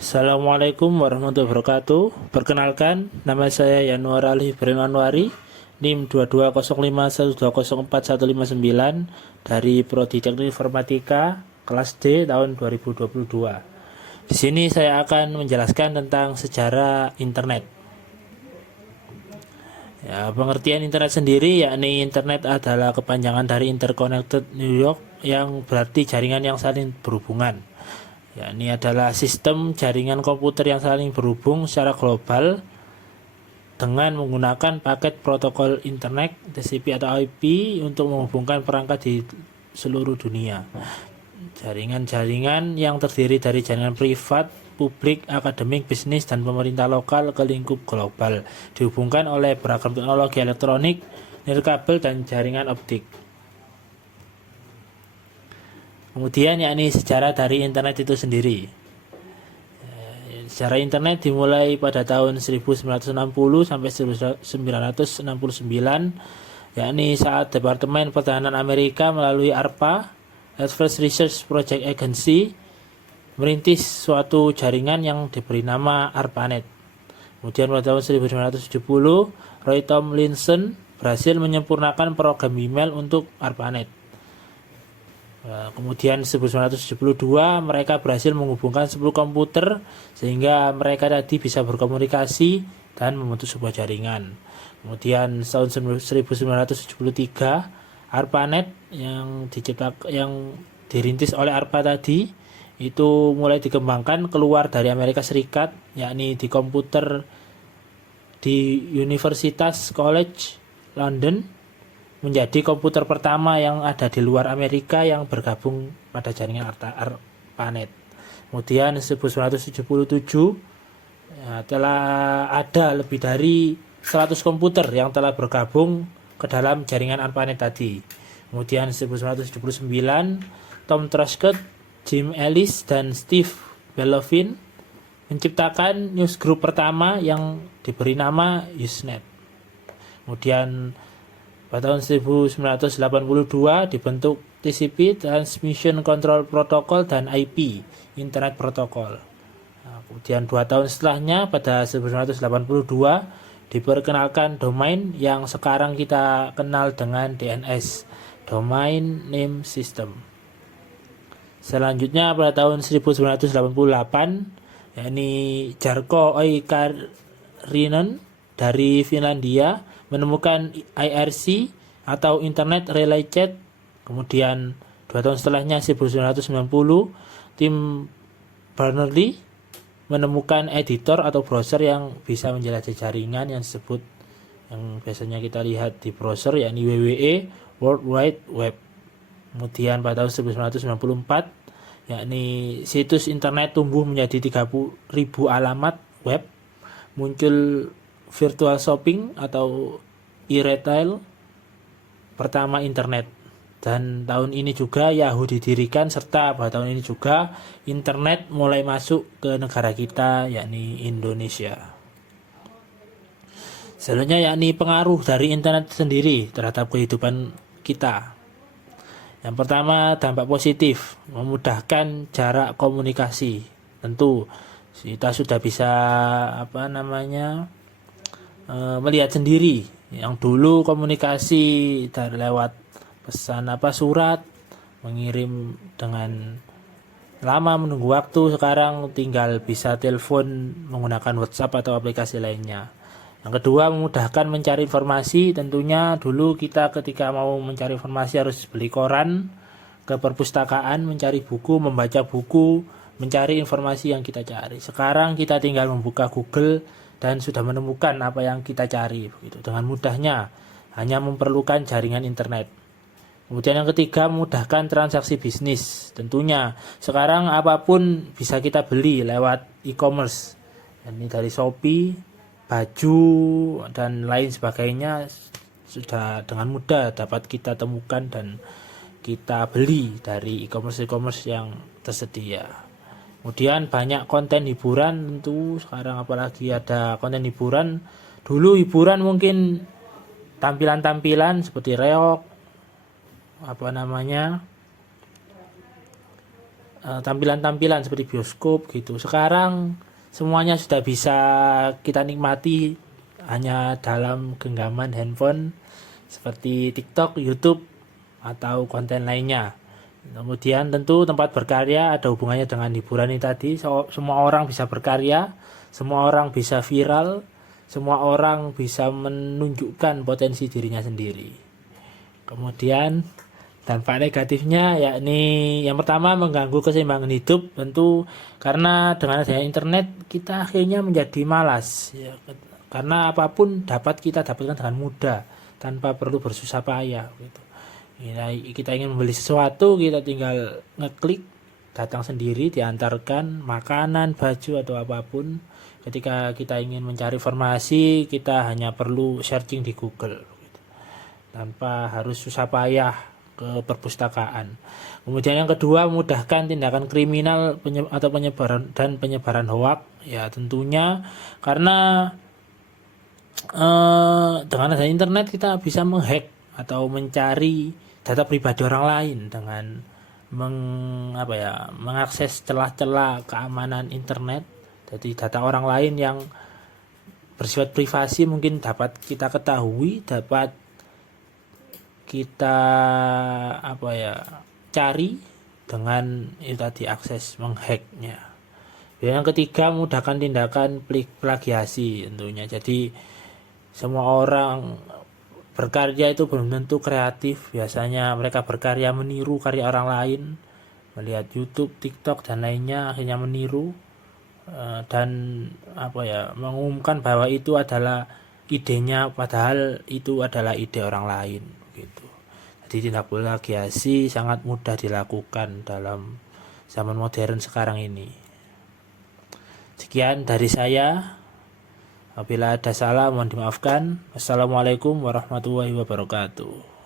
Assalamualaikum warahmatullahi wabarakatuh. Perkenalkan, nama saya Yanuar Ali Ibrahim Anwari, NIM 220512041159 dari Prodi Teknik Informatika kelas D tahun 2022. Di sini saya akan menjelaskan tentang sejarah internet. Ya, pengertian internet sendiri yakni internet adalah kepanjangan dari Interconnected Network yang berarti jaringan yang saling berhubungan. Ya, ini adalah sistem jaringan komputer yang saling berhubung secara global dengan menggunakan paket protokol internet TCP atau IP untuk menghubungkan perangkat di seluruh dunia. Jaringan-jaringan yang terdiri dari jaringan privat, publik, akademik, bisnis, dan pemerintah lokal ke lingkup global dihubungkan oleh beragam teknologi elektronik, nirkabel, dan jaringan optik. Kemudian yakni sejarah dari internet itu sendiri. Sejarah internet dimulai pada tahun 1960 sampai 1969, yakni saat Departemen Pertahanan Amerika melalui ARPA, Advanced Research Project Agency, merintis suatu jaringan yang diberi nama ARPANET. Kemudian pada tahun 1970, Roy Tomlinson berhasil menyempurnakan program email untuk ARPANET. Kemudian 1972 mereka berhasil menghubungkan 10 komputer sehingga mereka tadi bisa berkomunikasi dan membentuk sebuah jaringan. Kemudian tahun 1973 ARPANET yang dirintis oleh ARPA tadi itu mulai dikembangkan keluar dari Amerika Serikat, yakni di komputer di Universitas College London, menjadi komputer pertama yang ada di luar Amerika yang bergabung pada jaringan ARPANET. Kemudian 1977 ya, telah ada lebih dari 100 komputer yang telah bergabung ke dalam jaringan ARPANET tadi. Kemudian 1979 Tom Truscott, Jim Ellis, dan Steve Belovin menciptakan newsgroup pertama yang diberi nama Usenet. Kemudian pada tahun 1982 dibentuk TCP, Transmission Control Protocol, dan IP, Internet Protocol. Kemudian 2 tahun setelahnya pada 1982 diperkenalkan domain yang sekarang kita kenal dengan DNS, Domain Name System. Selanjutnya pada tahun 1988, yakni Jarkko Oikarinen dari Finlandia menemukan IRC atau Internet Relay Chat. Kemudian 2 tahun setelahnya 1990 tim Berners-Lee menemukan editor atau browser yang bisa menjelajah jaringan yang disebut yang biasanya kita lihat di browser yakni WWE, World Wide Web. Kemudian pada tahun 1994 yakni situs internet tumbuh menjadi 30.000 alamat web, muncul virtual shopping atau e-retail pertama internet, dan tahun ini juga Yahoo didirikan, serta pada tahun ini juga internet mulai masuk ke negara kita yakni Indonesia. Selanjutnya yakni pengaruh dari internet sendiri terhadap kehidupan kita. Yang pertama, dampak positif, memudahkan jarak komunikasi. Tentu kita sudah bisa melihat sendiri. Yang dulu komunikasi dari lewat pesan surat, mengirim dengan lama menunggu waktu, sekarang tinggal bisa telepon menggunakan WhatsApp atau aplikasi lainnya. Yang kedua, memudahkan mencari informasi. Tentunya dulu kita ketika mau mencari informasi harus beli koran, ke perpustakaan, mencari buku, membaca buku, mencari informasi yang kita cari. Sekarang kita tinggal membuka Google dan sudah menemukan apa yang kita cari begitu dengan mudahnya, hanya memerlukan jaringan internet. Kemudian yang ketiga, memudahkan transaksi bisnis. Tentunya sekarang apapun bisa kita beli lewat e-commerce. Ini dari Shopee, baju, dan lain sebagainya sudah dengan mudah dapat kita temukan dan kita beli dari e-commerce yang tersedia. Kemudian banyak konten hiburan, tentu sekarang apalagi ada konten hiburan. Dulu hiburan mungkin tampilan-tampilan seperti reok, tampilan-tampilan seperti bioskop gitu. Sekarang semuanya sudah bisa kita nikmati hanya dalam genggaman handphone seperti TikTok, YouTube, atau konten lainnya. Kemudian tentu tempat berkarya ada hubungannya dengan hiburan ini tadi. Semua orang bisa berkarya, semua orang bisa viral, semua orang bisa menunjukkan potensi dirinya sendiri. Kemudian dampak negatifnya yakni yang pertama mengganggu keseimbangan hidup, tentu karena dengan adanya internet kita akhirnya menjadi malas ya, karena apapun dapat kita dapatkan dengan mudah tanpa perlu bersusah payah gitu. Kita ingin membeli sesuatu, kita tinggal ngeklik, datang sendiri, diantarkan makanan, baju, atau apapun. Ketika kita ingin mencari informasi, kita hanya perlu searching di Google gitu, tanpa harus susah payah ke perpustakaan. Kemudian yang kedua, memudahkan tindakan kriminal atau penyebaran hoak. Ya tentunya karena dengan adanya internet kita bisa menghack atau mencari data pribadi orang lain dengan mengakses celah-celah keamanan internet. Jadi data orang lain yang bersifat privasi mungkin dapat kita ketahui, dapat kita cari dengan itu tadi akses menghacknya. Yang ketiga, memudahkan tindakan plagiasi tentunya. Jadi semua orang berkarya itu belum tentu kreatif. Biasanya mereka berkarya meniru karya orang lain, melihat YouTube, TikTok dan lainnya, akhirnya meniru dan mengumumkan bahwa itu adalah idenya, padahal itu adalah ide orang lain gitu. Jadi tindak plagiasi sangat mudah dilakukan dalam zaman modern sekarang ini. Sekian dari saya. Apabila ada salah mohon dimaafkan. Wassalamualaikum warahmatullahi wabarakatuh.